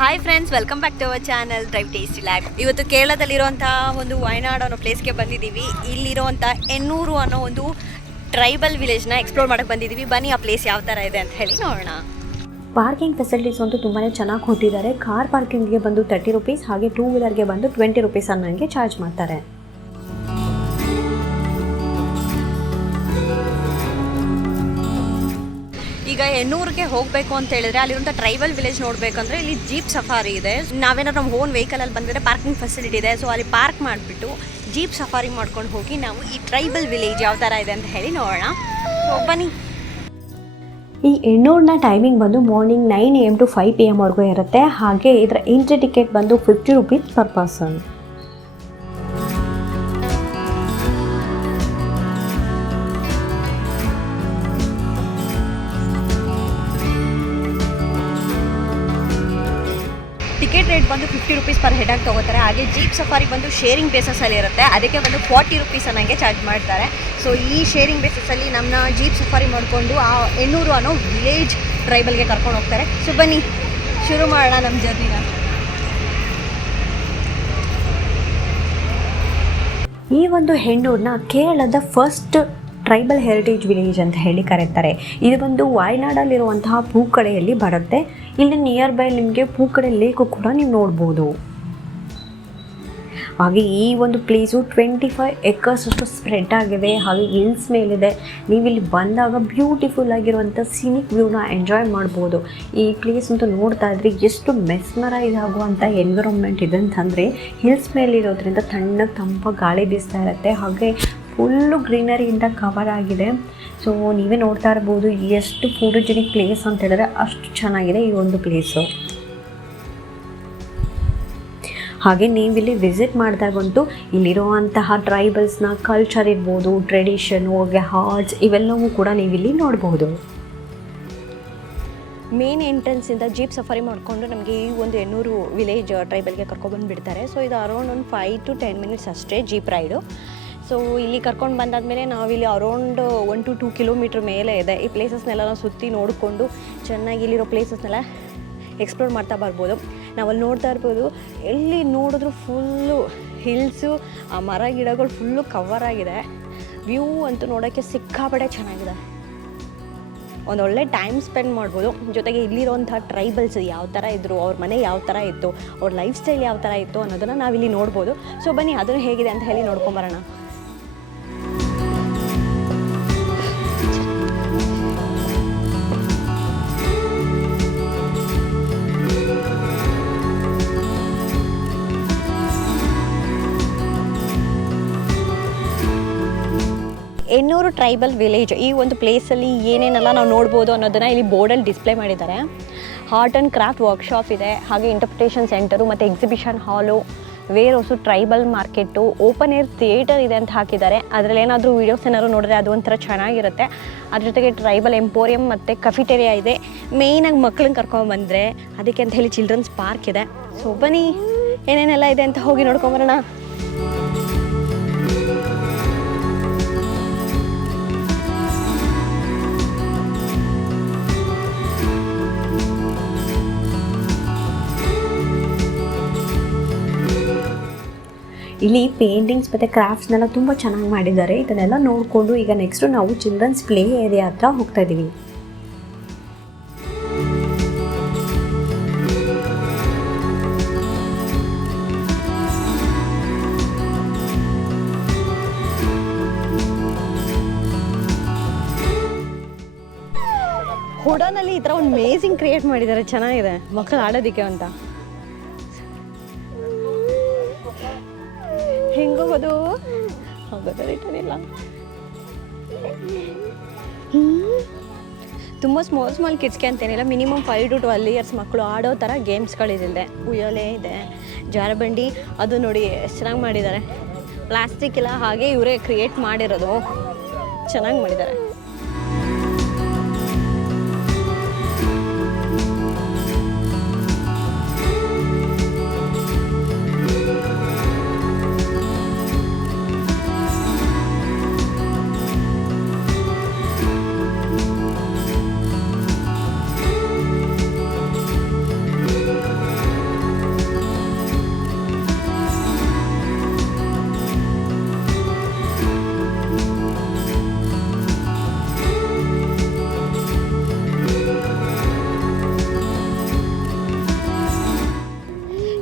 Hi friends, welcome back to our channel drive tasty lab. ಇವತ್ತು ಕೇರಳದಲ್ಲಿರುವಂತಹ ಒಂದು ವಯನಾಡ್ ಅನ್ನೋ ಪ್ಲೇಸ್ಗೆ ಬಂದಿದ್ದೀವಿ. ಇಲ್ಲಿರುವಂಥ ಎನ್ನೂರು ಅನ್ನೋ ಒಂದು ಟ್ರೈಬಲ್ ವಿಲೇಜ್ನ ಎಕ್ಸ್ಪ್ಲೋರ್ ಮಾಡೋಕ್ಕೆ ಬಂದಿದ್ದೀವಿ. ಬನ್ನಿ ಆ ಪ್ಲೇಸ್ ಯಾವ ಥರ ಇದೆ ಅಂತ ಹೇಳಿ ನೋಡೋಣ. ಪಾರ್ಕಿಂಗ್ ಫೆಸಿಲಿಟೀಸ್ ಅಂತೂ ತುಂಬಾ ಚೆನ್ನಾಗಿ ಕೊಟ್ಟಿದ್ದಾರೆ. ಕಾರ್ ಪಾರ್ಕಿಂಗ್ಗೆ ಬಂದು 30 ರೂಪೀಸ್, ಹಾಗೆ ಟೂ ವೀಲರ್ಗೆ ಬಂದು 20 ರೂಪೀಸ್ ಅನ್ನೋಂಗೆ ಚಾರ್ಜ್ ಮಾಡ್ತಾರೆ. ಈಗ ಎನ್ನೂರಿಗೆ ಹೋಗಬೇಕು ಅಂತ ಹೇಳಿದ್ರೆ ಅಲ್ಲಿರುವಂಥ ಟ್ರೈಬಲ್ ವಿಲೇಜ್ ನೋಡಬೇಕಂದ್ರೆ ಇಲ್ಲಿ ಜೀಪ್ ಸಫಾರಿ ಇದೆ. ನಾವೇನಾದ್ರು ನಮ್ಮ ಓನ್ ವೆಹಿಕಲಲ್ಲಿ ಬಂದರೆ ಪಾರ್ಕಿಂಗ್ ಫೆಸಿಲಿಟಿ ಇದೆ. ಸೊ ಅಲ್ಲಿ ಪಾರ್ಕ್ ಮಾಡಿಬಿಟ್ಟು ಜೀಪ್ ಸಫಾರಿ ಮಾಡ್ಕೊಂಡು ಹೋಗಿ ನಾವು ಈ ಟ್ರೈಬಲ್ ವಿಲೇಜ್ ಯಾವ ಥರ ಇದೆ ಅಂತ ಹೇಳಿ ನೋಡೋಣ. ಸೊ ಬನ್ನಿ. ಈ ಎನ್ನೂರಿನ ಟೈಮಿಂಗ್ ಬಂದು ಮಾರ್ನಿಂಗ್ 9 AM to 5 PM ವರೆಗೂ ಇರುತ್ತೆ. ಹಾಗೆ ಇದರ ಎಂಟ್ರಿ ಟಿಕೆಟ್ ಬಂದು 50 rupees per person. Ticket rate ಬಂದು 50 ರೂಪೀಸ್ ಪರ್ ಹೆಡ್ ಆಗಿ ತೊಗೋತಾರೆ. ಹಾಗೆ ಜೀಪ್ ಸಫಾರಿ ಬಂದು ಶೇರಿಂಗ್ ಬೇಸಸಲ್ಲಿ ಇರುತ್ತೆ. ಅದಕ್ಕೆ ಬಂದು 40 ರೂಪೀಸ್ ಅನ್ನಂಗೆ ಚಾರ್ಜ್ ಮಾಡ್ತಾರೆ. ಸೊ ಈ ಶೇರಿಂಗ್ ಬೇಸಸಲ್ಲಿ ನಮ್ಮನ್ನ ಜೀಪ್ ಸಫಾರಿ ಮಾಡಿಕೊಂಡು ಆ ಎನ್ನೂರು ಅನ್ನೋ ವಿಲೇಜ್ ಟ್ರೈಬಲ್ಗೆ ಕರ್ಕೊಂಡು ಹೋಗ್ತಾರೆ. ಸೊ ಬನ್ನಿ ಶುರು ಮಾಡೋಣ ನಮ್ಮ ಜರ್ನಿನ. ಈ ಒಂದು ಎನ್ನೂರನ್ನ ಕೇರಳದ ಫಸ್ಟ್ ಟ್ರೈಬಲ್ ಹೆರಿಟೇಜ್ ವಿಲೇಜ್ ಅಂತ ಹೇಳಿ ಕರೀತಾರೆ. ಇದು ಬಂದು ವಾಯನಾಡಲ್ಲಿರುವಂತಹ ಪೂಕಡೆಯಲ್ಲಿ ಬರುತ್ತೆ. ಇಲ್ಲಿ ನಿಯರ್ ಬೈ ನಿಮಗೆ ಪೂಕಡೆ ಲೇಕು ಕೂಡ ನೀವು ನೋಡ್ಬೋದು. ಹಾಗೆ ಈ ಒಂದು ಪ್ಲೇಸು 25 acres ಅಷ್ಟು ಸ್ಪ್ರೆಡ್ ಆಗಿದೆ. ಹಾಗೆ ಹಿಲ್ಸ್ ಮೇಲಿದೆ. ನೀವು ಇಲ್ಲಿ ಬಂದಾಗ ಬ್ಯೂಟಿಫುಲ್ ಆಗಿರುವಂಥ ಸಿನಿಕ್ ವ್ಯೂನ ಎಂಜಾಯ್ ಮಾಡ್ಬೋದು. ಈ ಪ್ಲೇಸ್ ಅಂತೂ ನೋಡ್ತಾ ಇದ್ರೆ ಎಷ್ಟು ಮೆಸ್ಮರೈಸ್ ಆಗುವಂಥ ಎನ್ವಿರಾನ್ಮೆಂಟ್ ಇದೆ ಅಂತಂದರೆ, ಹಿಲ್ಸ್ ಮೇಲಿರೋದ್ರಿಂದ ತಣ್ಣಗೆ ತಂಪ ಗಾಳಿ ಬೀಸ್ತಾ ಇರುತ್ತೆ. ಹಾಗೆ ಫುಲ್ಲು ಗ್ರೀನರಿಯಿಂದ ಕವರ್ ಆಗಿದೆ. ಸೊ ನೀವೇ ನೋಡ್ತಾ ಇರ್ಬೋದು ಎಷ್ಟು ಫೋಟೋಜೆನಿಕ್ ಪ್ಲೇಸ್ ಅಂತ ಹೇಳಿದ್ರೆ ಅಷ್ಟು ಚೆನ್ನಾಗಿದೆ ಈ ಒಂದು ಪ್ಲೇಸು. ಹಾಗೆ ನೀವಿಲ್ಲಿ ವಿಸಿಟ್ ಮಾಡಿದಾಗಂತೂ ಇಲ್ಲಿರುವಂತಹ ಟ್ರೈಬಲ್ಸ್ನ ಕಲ್ಚರ್ ಇರ್ಬೋದು, ಟ್ರೆಡಿಷನ್, ಹಾಗೆ ಹಾರ್ಟ್ಸ್ ಇವೆಲ್ಲವೂ ಕೂಡ ನೀವಿಲ್ಲಿ ನೋಡ್ಬೋದು. ಮೇನ್ ಎಂಟ್ರೆನ್ಸಿಂದ ಜೀಪ್ ಸಫಾರಿ ಮಾಡಿಕೊಂಡು ನಮಗೆ ಈ ಒಂದು ಎನ್ನೂರು ವಿಲೇಜ್ ಟ್ರೈಬಲ್ಗೆ ಕರ್ಕೊಬಂದುಬಿಡ್ತಾರೆ. ಸೊ ಇದು ಅರೌಂಡ್ ಒಂದು 5 to 10 minutes ಅಷ್ಟೇ ಜೀಪ್ ರೈಡು. ಸೊ ಇಲ್ಲಿ ಕರ್ಕೊಂಡು ಬಂದಾದಮೇಲೆ ನಾವಿಲ್ಲಿ ಅರೌಂಡ್ 1 to 2 ಕಿಲೋಮೀಟ್ರ್ ಮೇಲೆ ಇದೆ. ಈ ಪ್ಲೇಸಸ್ನೆಲ್ಲ ನಾವು ಸುತ್ತಿ ನೋಡಿಕೊಂಡು ಚೆನ್ನಾಗಿ ಇಲ್ಲಿರೋ ಪ್ಲೇಸಸ್ನೆಲ್ಲ ಎಕ್ಸ್ಪ್ಲೋರ್ ಮಾಡ್ತಾ ಬರ್ಬೋದು. ನಾವಲ್ಲಿ ನೋಡ್ತಾ ಇರ್ಬೋದು, ಎಲ್ಲಿ ನೋಡಿದ್ರು ಫುಲ್ಲು ಹಿಲ್ಸು, ಆ ಮರ ಗಿಡಗಳು ಫುಲ್ಲು ಕವರ್ ಆಗಿದೆ. ವ್ಯೂ ಅಂತೂ ನೋಡೋಕ್ಕೆ ಸಿಕ್ಕಾಪಟ್ಟೆ ಚೆನ್ನಾಗಿದೆ. ಒಂದೊಳ್ಳೆ ಟೈಮ್ ಸ್ಪೆಂಡ್ ಮಾಡ್ಬೋದು. ಜೊತೆಗೆ ಇಲ್ಲಿರೋಂಥ ಟ್ರೈಬಲ್ಸ್ ಯಾವ ಥರ ಇದ್ದರು, ಅವ್ರ ಮನೆ ಯಾವ ಥರ ಇತ್ತು, ಅವ್ರ ಲೈಫ್ ಸ್ಟೈಲ್ ಯಾವ ಥರ ಇತ್ತು ಅನ್ನೋದನ್ನು ನಾವಿಲ್ಲಿ ನೋಡ್ಬೋದು. ಸೊ ಬನ್ನಿ ಅದನ್ನು ಹೇಗಿದೆ ಅಂತ ಹೇಳಿ ನೋಡ್ಕೊಂಬರೋಣ. ಎನ್ನೂರು ಟ್ರೈಬಲ್ ವಿಲೇಜ್ ಈ ಒಂದು ಪ್ಲೇಸಲ್ಲಿ ಏನೇನೆಲ್ಲ ನಾವು ನೋಡ್ಬೋದು ಅನ್ನೋದನ್ನು ಇಲ್ಲಿ ಬೋರ್ಡಲ್ಲಿ ಡಿಸ್ಪ್ಲೇ ಮಾಡಿದ್ದಾರೆ. ಆರ್ಟ್ ಆ್ಯಂಡ್ ಕ್ರಾಫ್ಟ್ ವರ್ಕ್ಶಾಪ್ ಇದೆ, ಹಾಗೆ ಇಂಟರ್ಪ್ರಿಟೇಷನ್ ಸೆಂಟರು ಮತ್ತು exhibition hall, warehouse, tribal market, open air theatre ಇದೆ ಅಂತ ಹಾಕಿದ್ದಾರೆ. ಅದರಲ್ಲಿ ಏನಾದರೂ ವೀಡಿಯೋಸ್ ಏನಾದ್ರು ನೋಡಿದ್ರೆ ಅದು ಒಂಥರ ಚೆನ್ನಾಗಿರುತ್ತೆ. ಅದ್ರ ಜೊತೆಗೆ ಟ್ರೈಬಲ್ ಎಂಪೋರಿಯಂ ಮತ್ತು ಕಫಿಟೇರಿಯಾ ಇದೆ. ಮೇಯ್ನಾಗಿ ಮಕ್ಕಳನ್ನ ಕರ್ಕೊಂಡ್ಬಂದರೆ ಅದಕ್ಕೆ ಅಂತ ಹೇಳಿ ಚಿಲ್ಡ್ರನ್ಸ್ ಪಾರ್ಕ್ ಇದೆ. ಸೊ ಬನ್ನಿ ಏನೇನೆಲ್ಲ ಇದೆ ಅಂತ ಹೋಗಿ ನೋಡ್ಕೊಂಬರೋಣ. ಇಲ್ಲಿ ಪೇಂಟಿಂಗ್ಸ್ ಮತ್ತು ಕ್ರಾಫ್ಟ್ಸ್ನೆಲ್ಲ ತುಂಬ ಚೆನ್ನಾಗಿ ಮಾಡಿದ್ದಾರೆ. ಇದನ್ನೆಲ್ಲ ನೋಡಿಕೊಂಡು ಈಗ ನೆಕ್ಸ್ಟು ನಾವು ಚಿಲ್ಡ್ರನ್ಸ್ ಪ್ಲೇ ಏರಿಯಾ ಹತ್ರ ಹೋಗ್ತಾ ಇದ್ದೀವಿ. ಹುಡನಲ್ಲಿ ಈ ಥರ ಒಂದು ಮೇಜಿಂಗ್ ಕ್ರಿಯೇಟ್ ಮಾಡಿದ್ದಾರೆ, ಚೆನ್ನಾಗಿದೆ ಮಕ್ಕಳು ಆಡೋದಕ್ಕೆ ಅಂತ. ಹೆಂಗೋಗೋದು ಹೋಗೋದು ರಿಟರ್ನ್ ಇಲ್ಲ. ತುಂಬ ಸ್ಮಾಲ್ ಕಿಡ್ಸ್ಗೆ ಅಂತೇನಿಲ್ಲ, ಮಿನಿಮಮ್ 5 to 12 years ಮಕ್ಕಳು ಆಡೋ ಥರ ಗೇಮ್ಸ್ಗಳಿದೆ. ಉಯ್ಯಾಲೆ ಇದೆ, ಜಾರಬಂಡಿ, ಅದು ನೋಡಿ ಎಷ್ಟು ಚೆನ್ನಾಗಿ ಮಾಡಿದ್ದಾರೆ. ಪ್ಲಾಸ್ಟಿಕ್ ಇಲ್ಲ, ಹಾಗೆ ಇವರೇ ಕ್ರಿಯೇಟ್ ಮಾಡಿರೋದು, ಚೆನ್ನಾಗಿ ಮಾಡಿದ್ದಾರೆ.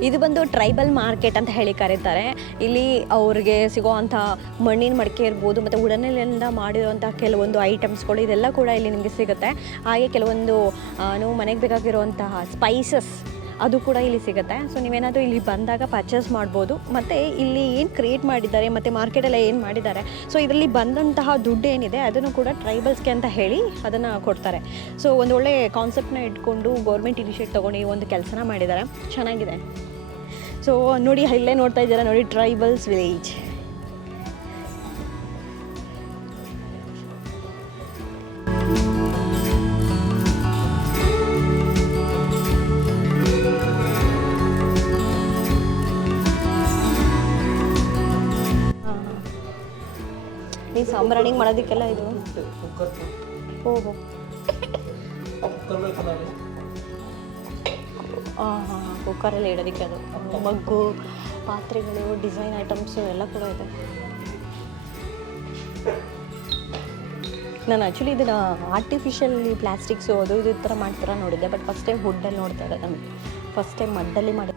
ಇದು ಬಂದು ಟ್ರೈಬಲ್ ಮಾರ್ಕೆಟ್ ಅಂತ ಹೇಳಿ ಕರೀತಾರೆ. ಇಲ್ಲಿ ಅವ್ರಿಗೆ ಸಿಗೋವಂಥ ಮಣ್ಣಿನ ಮಡಿಕೆ ಇರ್ಬೋದು, ಮತ್ತು ಉಡನೆಲಿಂದ ಮಾಡಿರುವಂಥ ಕೆಲವೊಂದು ಐಟಮ್ಸ್ಗಳು ಇದೆಲ್ಲ ಕೂಡ ಇಲ್ಲಿ ನಿಮಗೆ ಸಿಗುತ್ತೆ. ಹಾಗೆ ಕೆಲವೊಂದು ನಾವು ಮನೆಗೆ ಬೇಕಾಗಿರುವಂತಹ ಸ್ಪೈಸಸ್ ಅದು ಕೂಡ ಇಲ್ಲಿ ಸಿಗುತ್ತೆ. ಸೊ ನೀವೇನಾದರೂ ಇಲ್ಲಿ ಬಂದಾಗ ಪರ್ಚೇಸ್ ಮಾಡ್ಬೋದು. ಮತ್ತು ಇಲ್ಲಿ ಏನು ಕ್ರಿಯೇಟ್ ಮಾಡಿದ್ದಾರೆ ಮತ್ತು ಮಾರ್ಕೆಟೆಲ್ಲ ಏನು ಮಾಡಿದ್ದಾರೆ, ಸೊ ಇದರಲ್ಲಿ ಬಂದಂತಹ ದುಡ್ಡು ಏನಿದೆ ಅದನ್ನು ಕೂಡ ಟ್ರೈಬಲ್ಸ್ಗೆ ಅಂತ ಹೇಳಿ ಅದನ್ನು ಕೊಡ್ತಾರೆ. ಸೊ ಒಂದು ಒಳ್ಳೆ ಕಾನ್ಸೆಪ್ಟನ್ನ ಇಟ್ಕೊಂಡು ಗೌರ್ಮೆಂಟ್ ಇನಿಷಿಯೇಟ್ ತೊಗೊಂಡು ಈ ಒಂದು ಕೆಲಸನ ಮಾಡಿದ್ದಾರೆ, ಚೆನ್ನಾಗಿದೆ. ಸೊ ನೋಡಿ, ಇಲ್ಲೇ ನೋಡ್ತಾ ಇದ್ದೀರಾ ನೋಡಿ, ಟ್ರೈಬಲ್ಸ್ ವಿಲೇಜ್. ಈ ಸಾಂಬ್ರಾಣಿಗೆ ಮಾಡೋದಕ್ಕೆಲ್ಲ ಇದು ಓಹೋ ಹಾಂ ಕುಕ್ಕರಲ್ಲಿ ಇಡೋದಕ್ಕೆ ಅದು ಮಗ್ಗು, ಪಾತ್ರೆಗಳು, ಡಿಸೈನ್ ಐಟಮ್ಸು ಎಲ್ಲ ಕೂಡ ಇದೆ. ನಾನು ಆ್ಯಕ್ಚುಲಿ ಇದನ್ನು ಆರ್ಟಿಫಿಷಿಯಲ್ ಪ್ಲಾಸ್ಟಿಕ್ಸು ಅದು ಇದು ಥರ ಮಾಡ್ತಾರ ನೋಡಿದ್ದೆ, ಬಟ್ ಫಸ್ಟ್ ಟೈಮ್ ವುಡ್ಡಲ್ಲಿ ನೋಡ್ತಾ ಇರೋದು ನಾನು, ಫಸ್ಟ್ ಟೈಮ್ ಮಡ್ಡಲ್ಲಿ ಮಾಡಿ.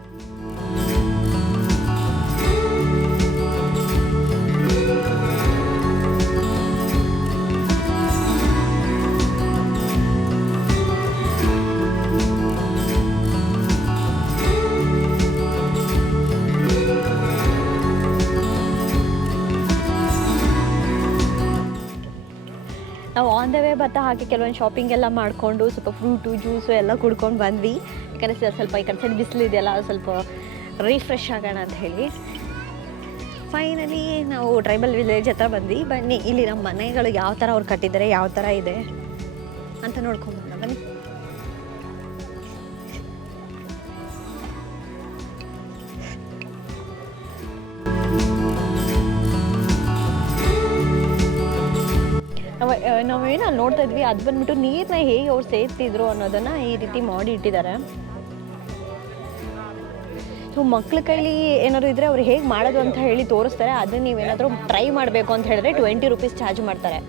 ನಾವು ಆನ್ ದ ವೇ ಬರ್ತಾ ಹಾಗೆ ಕೆಲವೊಂದು ಶಾಪಿಂಗ್ ಎಲ್ಲ ಮಾಡಿಕೊಂಡು ಸ್ವಲ್ಪ ಫ್ರೂಟು ಜ್ಯೂಸು ಎಲ್ಲ ಕುಡ್ಕೊಂಡು ಬಂದ್ವಿ. ಯಾಕಂದರೆ ಸ್ವಲ್ಪ ಈ ಕಡೆ ಸೈಡ್ ಬಿಸಿಲು ಇದೆಯಲ್ಲ, ಸ್ವಲ್ಪ ರಿಫ್ರೆಶ್ ಆಗೋಣ ಅಂತ ಹೇಳಿ. ಫೈನಲಿ ನಾವು ಟ್ರೈಬಲ್ ವಿಲೇಜ್ ಹತ್ರ ಬಂದ್ವಿ. ಬನ್ನಿ ಇಲ್ಲಿ ನಮ್ಮ ಮನೆಗಳು ಯಾವ ಥರ ಅವ್ರು ಕಟ್ಟಿದ್ದಾರೆ, ಯಾವ ಥರ ಇದೆ ಅಂತ ನೋಡ್ಕೊಂಬರೋಣ ಬನ್ನಿ. ನಾವೇನು ಅಲ್ಲಿ ನೋಡ್ತಾ ಇದ್ವಿ, ಅದು ಬಂದ್ಬಿಟ್ಟು ನೀರನ್ನ ಹೇಗೆ ಅವ್ರು ಸೇರ್ತಿದ್ರು ಅನ್ನೋದನ್ನು ಈ ರೀತಿ ಮಾಡಿ ಇಟ್ಟಿದ್ದಾರೆ. ಸೊ ಮಕ್ಳ ಕೈಲಿ ಏನಾದ್ರು ಇದ್ದರೆ ಅವ್ರು ಹೇಗೆ ಮಾಡೋದು ಅಂತ ಹೇಳಿ ತೋರಿಸ್ತಾರೆ. ಅದನ್ನು ನೀವೇನಾದರೂ ಟ್ರೈ ಮಾಡಬೇಕು ಅಂತ ಹೇಳಿದ್ರೆ 20 ರೂಪೀಸ್ ಚಾರ್ಜ್ ಮಾಡ್ತಾರೆ.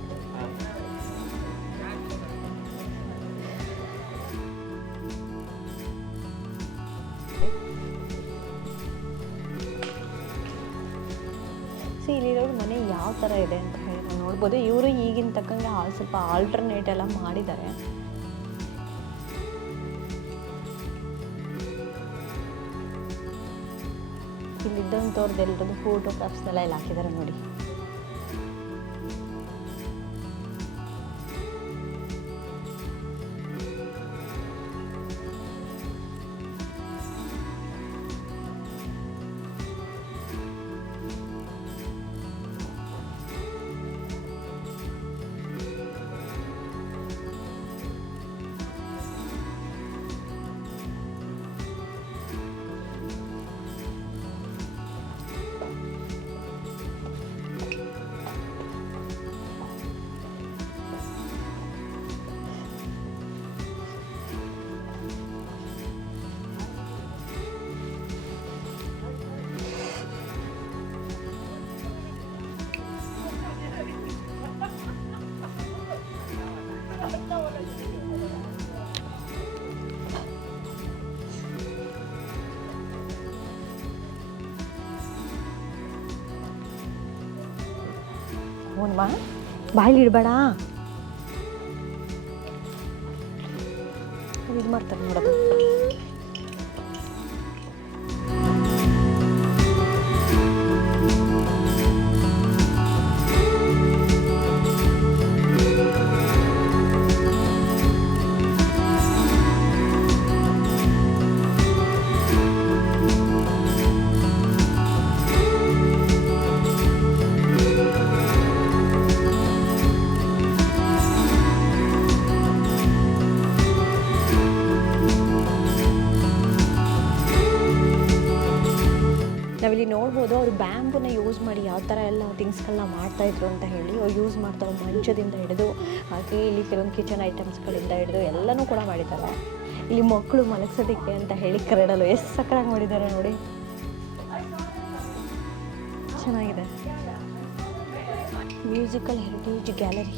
ಇಲ್ಲಿರೋರು ಮನೆ ಯಾವ ಥರ ಇದೆ ಅಂತ ಹೇಳಿ ನಾವು ನೋಡ್ಬೋದು. ಇವರು ಈಗಿನ ತಕ್ಕಂಗೆ ಸ್ವಲ್ಪ ಆಲ್ಟರ್ನೇಟ್ ಎಲ್ಲ ಮಾಡಿದ್ದಾರೆ. ಇಲ್ಲಿದ್ದಂಥವ್ರದ್ದೆಲ್ಲರದ್ದು ಫೋಟೋಗ್ರಾಫ್ಸ್ನೆಲ್ಲ ಇಲ್ಲಿ ಹಾಕಿದ್ದಾರೆ ನೋಡಿ. ಹ್ಞೂನ್ಮಾ, ಬಾಯಲ್ಲಿ ಇಡಬೇಡ, ಇದು ಮಾಡ್ತಾರೆ ನೋಡೋದು. ನಾವಿಲ್ಲಿ ನೋಡ್ಬೋದು ಅವರು ಬ್ಯಾಂಬೂನ ಯೂಸ್ ಮಾಡಿ ಯಾವ ಥರ ಎಲ್ಲ ಥಿಂಗ್ಸ್ಗಳನ್ನ ಮಾಡ್ತಾಯಿದ್ರು ಅಂತ ಹೇಳಿ. ಅವ್ರು ಯೂಸ್ ಮಾಡ್ತಾರೋ ಮಂಚದಿಂದ ಹಿಡಿದು, ಹಾಗೆ ಇಲ್ಲಿ ಕೆಲವೊಂದು ಕಿಚನ್ ಐಟಮ್ಸ್ಗಳಿಂದ ಹಿಡಿದು ಎಲ್ಲನೂ ಕೂಡ ಮಾಡಿದ್ದಾರೆ. ಇಲ್ಲಿ ಮಕ್ಕಳು ಮಲಗಿಸೋದಕ್ಕೆ ಅಂತ ಹೇಳಿ ಕರಡಲು ಎಷ್ಟು ಸಕ್ಕರಾಗಿ ಮಾಡಿದ್ದಾರೆ ನೋಡಿ, ಚೆನ್ನಾಗಿದೆ. Musical heritage gallery.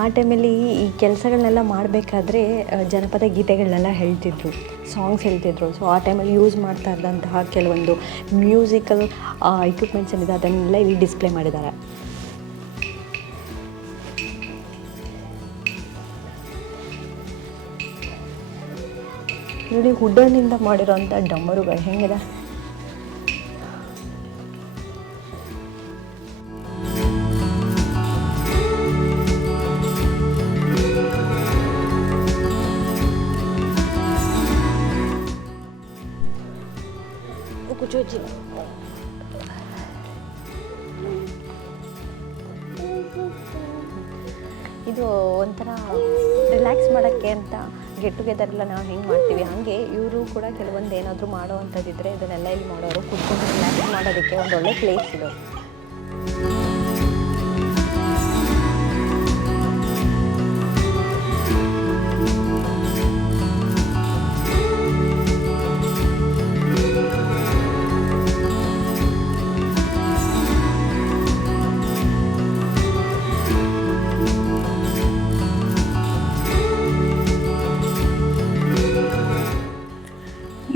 ಆ ಟೈಮಲ್ಲಿ ಈ ಕೆಲಸಗಳನ್ನೆಲ್ಲ ಮಾಡಬೇಕಾದ್ರೆ ಜನಪದ ಗೀತೆಗಳನ್ನೆಲ್ಲ ಹೇಳ್ತಿದ್ರು, ಸಾಂಗ್ಸ್ ಹೇಳ್ತಿದ್ರು. ಸೊ ಆ ಟೈಮಲ್ಲಿ ಯೂಸ್ ಮಾಡ್ತಾ ಇದ್ದಂತಹ ಕೆಲವೊಂದು ಮ್ಯೂಸಿಕಲ್ ಇಕ್ವಿಪ್ಮೆಂಟ್ಸ್ ಏನಿದೆ ಅದನ್ನೆಲ್ಲ ಇಲ್ಲಿ ಡಿಸ್ಪ್ಲೇ ಮಾಡಿದ್ದಾರೆ. ಇಲ್ಲಿ ವುಡನ್ನಿಂದ ಮಾಡಿರೋಂಥ ಡಮರುಗಳು ಹೆಂಗಿದೆ. ಇದು ಒಂಥರ ರಿಲ್ಯಾಕ್ಸ್ ಮಾಡೋಕ್ಕೆ ಅಂತ ಗೆಟ್ ಟುಗೆದರ್ ಎಲ್ಲ ನಾವು ಹೆಂಗೆ ಮಾಡ್ತೀವಿ ಹಾಗೆ ಇವರು ಕೂಡ ಕೆಲವೊಂದು ಏನಾದರೂ ಮಾಡೋ ಅಂಥದ್ದಿದ್ರೆ ಇದನ್ನೆಲ್ಲ ಇಲ್ಲಿ ಮಾಡೋರು ಕುತ್ಕೊಂಡು ರಿಲ್ಯಾಕ್ಸ್ ಮಾಡೋದಕ್ಕೆ ಒಂದು ಒಳ್ಳೆ ಪ್ಲೇಸ್ ಇದು.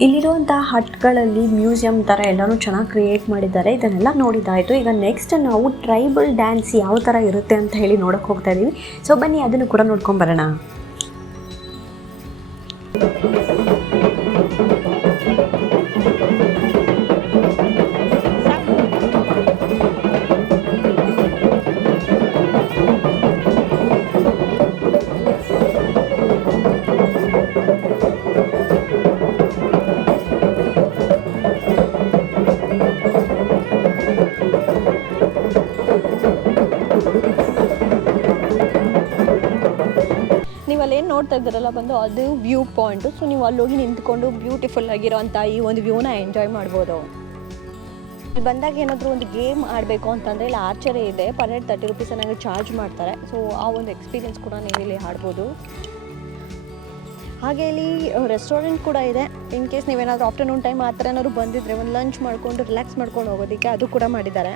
ಇಲ್ಲಿರುವಂಥ ಹಟ್ಗಳಲ್ಲಿ ಮ್ಯೂಸಿಯಂ ಥರ ಎಲ್ಲನೂ ಚೆನ್ನಾಗಿ ಕ್ರಿಯೇಟ್ ಮಾಡಿದ್ದಾರೆ. ಇದನ್ನೆಲ್ಲ ನೋಡಿದ್ದಾಯಿತು. ಈಗ ನೆಕ್ಸ್ಟ್ ನಾವು ಟ್ರೈಬಲ್ ಡ್ಯಾನ್ಸ್ ಯಾವ ಥರ ಇರುತ್ತೆ ಅಂತ ಹೇಳಿ ನೋಡೋಕ್ಕೆ ಹೋಗ್ತಾ ಇದ್ದೀವಿ. ಸೊ ಬನ್ನಿ ಅದನ್ನು ಕೂಡ ನೋಡ್ಕೊಂಬರೋಣ. ನೀವು ಅಲ್ಲೇನು ನೋಡ್ತಾ ಇದ್ದಾರಲ್ಲ ಬಂದು ಅದು ವ್ಯೂ ಪಾಯಿಂಟು. ಸೊ ನೀವು ಅಲ್ಲೋಗಿ ನಿಂತ್ಕೊಂಡು ಬ್ಯೂಟಿಫುಲ್ ಆಗಿರೋಂಥ ಈ ಒಂದು ವ್ಯೂನ ಎಂಜಾಯ್ ಮಾಡ್ಬೋದು. ಇಲ್ಲಿ ಬಂದಾಗ ಏನಾದರೂ ಒಂದು ಗೇಮ್ ಆಡಬೇಕು ಅಂತಂದರೆ ಇಲ್ಲಿ ಆರ್ಚರಿ ಇದೆ, ಪರ್ ಹೆಡ್ 30 ರೂಪೀಸ್ ನನಗೆ ಚಾರ್ಜ್ ಮಾಡ್ತಾರೆ. ಸೊ ಆ ಒಂದು ಎಕ್ಸ್ಪೀರಿಯನ್ಸ್ ಕೂಡ ನೀವು ಇಲ್ಲಿ ಆಡ್ಬೋದು. ಹಾಗೆ ಇಲ್ಲಿ ರೆಸ್ಟೋರೆಂಟ್ ಕೂಡ ಇದೆ. ಇನ್ ಕೇಸ್ ನೀವೇನಾದರೂ ಆಫ್ಟರ್ನೂನ್ ಟೈಮ್ ಆ ಥರ ಏನಾದ್ರು ಬಂದಿದ್ದರೆ ಒಂದು ಲಂಚ್ ಮಾಡಿಕೊಂಡು ರಿಲ್ಯಾಕ್ಸ್ ಮಾಡ್ಕೊಂಡು ಹೋಗೋದಕ್ಕೆ ಅದು ಕೂಡ ಮಾಡಿದ್ದಾರೆ.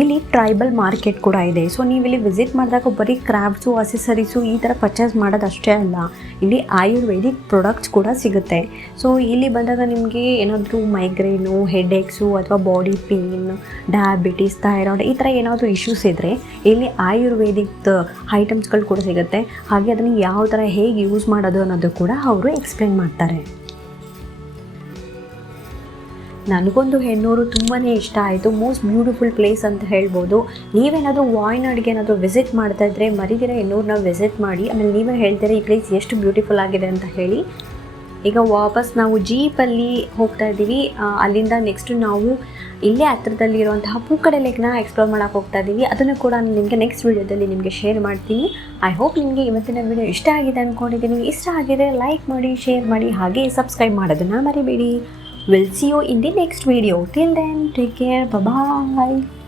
ಇಲ್ಲಿ ಟ್ರೈಬಲ್ ಮಾರ್ಕೆಟ್ ಕೂಡ ಇದೆ. ಸೊ ನೀವು ಇಲ್ಲಿ ವಿಸಿಟ್ ಮಾಡಿದಾಗ ಬರೀ ಕ್ರಾಫ್ಟ್ಸು, ಅಸೆಸರೀಸು ಈ ಥರ ಪರ್ಚೇಸ್ ಮಾಡೋದಷ್ಟೇ ಅಲ್ಲ, ಇಲ್ಲಿ ಆಯುರ್ವೇದಿಕ್ ಪ್ರಾಡಕ್ಟ್ಸ್ ಕೂಡ ಸಿಗುತ್ತೆ. ಸೊ ಇಲ್ಲಿ ಬಂದಾಗ ನಿಮಗೆ ಏನಾದರೂ ಮೈಗ್ರೇನು, ಹೆಡ್ಏಕ್ಸು ಅಥವಾ ಬಾಡಿ ಪೇನ್, ಡಯಾಬಿಟೀಸ್, ಥೈರಾಯ್ಡ್ ಈ ಥರ ಏನಾದರೂ ಇಶ್ಯೂಸ್ ಇದ್ದರೆ ಇಲ್ಲಿ ಆಯುರ್ವೇದಿಕ್ ಐಟಮ್ಸ್ಗಳು ಕೂಡ ಸಿಗುತ್ತೆ. ಹಾಗೆ ಅದನ್ನು ಯಾವ ಥರ ಹೇಗೆ ಯೂಸ್ ಮಾಡೋದು ಅನ್ನೋದು ಕೂಡ ಅವರು ಎಕ್ಸ್ಪ್ಲೇನ್ ಮಾಡ್ತಾರೆ. ನನಗೊಂದು ಹೆಣ್ಣೂರು ತುಂಬಾ ಇಷ್ಟ ಆಯಿತು. ಮೋಸ್ಟ್ ಬ್ಯೂಟಿಫುಲ್ ಪ್ಲೇಸ್ ಅಂತ ಹೇಳ್ಬೋದು. ನೀವೇನಾದರೂ ವಾಯ್ನಾಡ್ಗೆ ಏನಾದರೂ ವಿಸಿಟ್ ಮಾಡ್ತಾ ಇದ್ದರೆ ಮರಿದಿರ ಹೆಣ್ಣೂರನ್ನ ವಿಸಿಟ್ ಮಾಡಿ. ಆಮೇಲೆ ನೀವೇ ಹೇಳ್ತೀರಾ ಈ ಪ್ಲೇಸ್ ಎಷ್ಟು ಬ್ಯೂಟಿಫುಲ್ ಆಗಿದೆ ಅಂತ ಹೇಳಿ. ಈಗ ವಾಪಸ್ ನಾವು ಜೀಪಲ್ಲಿ ಹೋಗ್ತಾ ಇದ್ದೀವಿ. ಅಲ್ಲಿಂದ ನೆಕ್ಸ್ಟು ನಾವು ಇಲ್ಲೇ ಹತ್ರದಲ್ಲಿರುವಂತಹ ಪೂಕಡೆ ಲೇಕ್ನ ಎಕ್ಸ್ಪ್ಲೋರ್ ಮಾಡೋಕ್ಕೆ ಹೋಗ್ತಾ ಇದ್ದೀವಿ. ಅದನ್ನು ಕೂಡ ನಾನು ನಿಮಗೆ ನೆಕ್ಸ್ಟ್ ವೀಡಿಯೋದಲ್ಲಿ ನಿಮಗೆ ಶೇರ್ ಮಾಡ್ತೀನಿ. ಐ ಹೋಪ್ ನಿಮಗೆ ಇವತ್ತಿನ ವೀಡಿಯೋ ಇಷ್ಟ ಆಗಿದೆ ಅಂದ್ಕೊಂಡಿದ್ದೀನಿ. ಇಷ್ಟ ಆಗಿದೆ ಲೈಕ್ ಮಾಡಿ, ಶೇರ್ ಮಾಡಿ, ಹಾಗೆ ಸಬ್ಸ್ಕ್ರೈಬ್ ಮಾಡೋದನ್ನು ಮರಿಬೇಡಿ. We'll see you in the next video. Till then, take care. Bye-bye.